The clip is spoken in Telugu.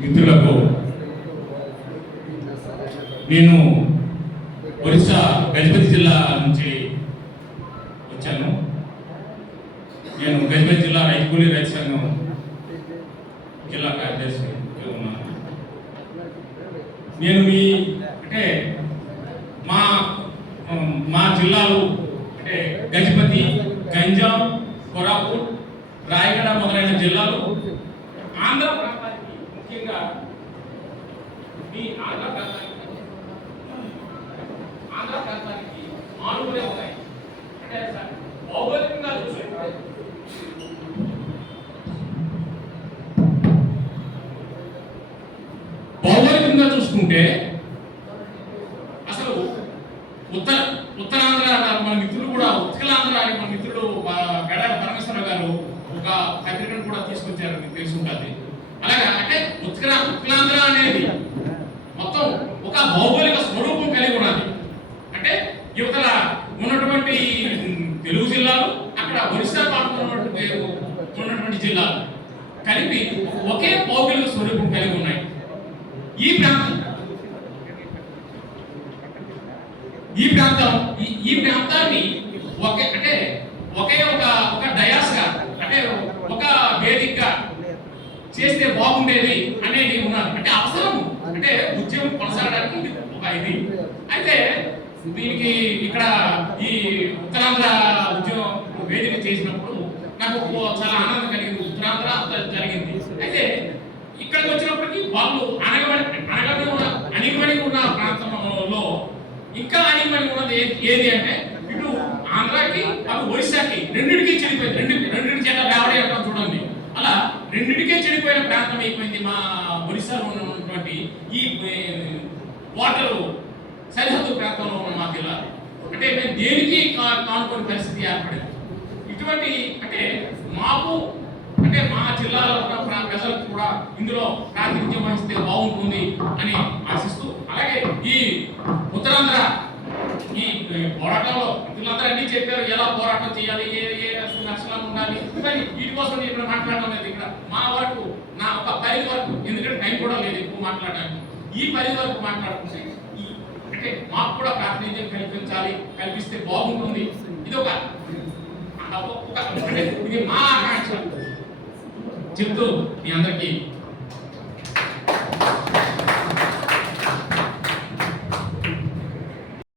మిత్రులకు నేను ఒరిస్సా గజపతి జిల్లా నుంచి వచ్చాను. నేను గజపతి జిల్లా రైతు కూలీ రైతు సంఘం జిల్లా కార్యదర్శి ఉన్నాను. నేను అంటే మా జిల్లాలో అంటే గజపతి, గంజాం, కోరాపుట్, రాయగడ మొదలైన జిల్లాలు ఆంధ్ర ప్రాంతానికి ముఖ్యంగా ఆంధ్ర ప్రాంతానికి మానుకునే ఉన్నాయి. అంటే భౌగోళికంగా చూసుకుంటే అసలు ఉత్తరాంధ్ర మన మిత్రులు కూడా ఉత్తరాంధ్ర అని మన మిత్రుడు గడాల పరమేశ్వర గారు ఒక పత్రికను కూడా తీసుకొచ్చారు, మీకు తెలిసి ఉంటుంది. అలాగా అంటే ఉత్తరాంధ్ర అనేది మొత్తం ఒక భౌగోళిక స్వరూపం కలిగి ఉన్నది. అంటే యువతల ఉన్నటువంటి తెలుగు జిల్లాలు, అక్కడ ఒరిస్సా ప్రాంతంలో ఉన్నటువంటి జిల్లాలు కలిపి ఒకే భౌగోళిక స్వరూపం కలిగి ఉన్నాయి. ఈ ప్రాంతాన్ని అంటే ఒకే ఒక డయాస్గా అంటే ఒక వేదికగా చేస్తే బాగుండేది అనేది ఉన్నది. అంటే అవసరం, అంటే ఉద్యమం కొనసాగడానికి ఒక ఇది. అయితే దీనికి ఇక్కడ ఈ ఉత్తరాంధ్ర ఉద్యమం వేదిక చేసినప్పుడు నాకు చాలా ఆనందం కలిగింది. ఉత్తరాంధ్ర జరిగింది. అయితే ఇక్కడికి వచ్చినప్పటికీ వాళ్ళు అణిగిమణి ఉన్న ప్రాంతంలో ఇంకా అణిగిమణి ఉన్నది ఏది అంటే ఇటు ఆంధ్రాకి అటు ఒరిస్సాకి రెండింటికి చెడిపోయింది. రెండింటి చేత లేవడే అంటాం చూడండి. అలా రెండింటికే చెడిపోయిన ప్రాంతం అయిపోయింది మా ఒరిస్సాలో ఉన్నటువంటి ఈ వాటర్ సరిహద్దు ప్రాంతంలో ఉన్న మా జిల్లా. అంటే మేము దేనికి కానుకోని పరిస్థితి ఏర్పడింది. ఇటువంటి అంటే మాకు అంటే మా జిల్లాలో ఉన్న ప్రజలకు కూడా ఇందులో ప్రాతినిధ్యం వహిస్తే బాగుంటుంది అని ఆశిస్తూ, అలాగే ఈ ఉత్తరాంధ్ర ఈ పోరాటంలో మిత్రులందరూ అన్ని చెప్పారు, ఎలా పోరాటం చేయాలి, ఏ లక్షణాలు ఉండాలి, కానీ వీటి కోసం నేను ఇక్కడ మాట్లాడడం లేదు. ఇక్కడ మా వరకు నా ఒక పరిధి వరకు, ఎందుకంటే టైం కూడా లేదు ఎక్కువ మాట్లాడడానికి, ఈ పరిధి వరకు మాట్లాడుకుంటే అంటే మాకు కూడా ప్రాతినిధ్యం కల్పిస్తే బాగుంటుంది. ఇది ఇది మా ఆకాంక్ష చెప్తూ మీ అందరికీ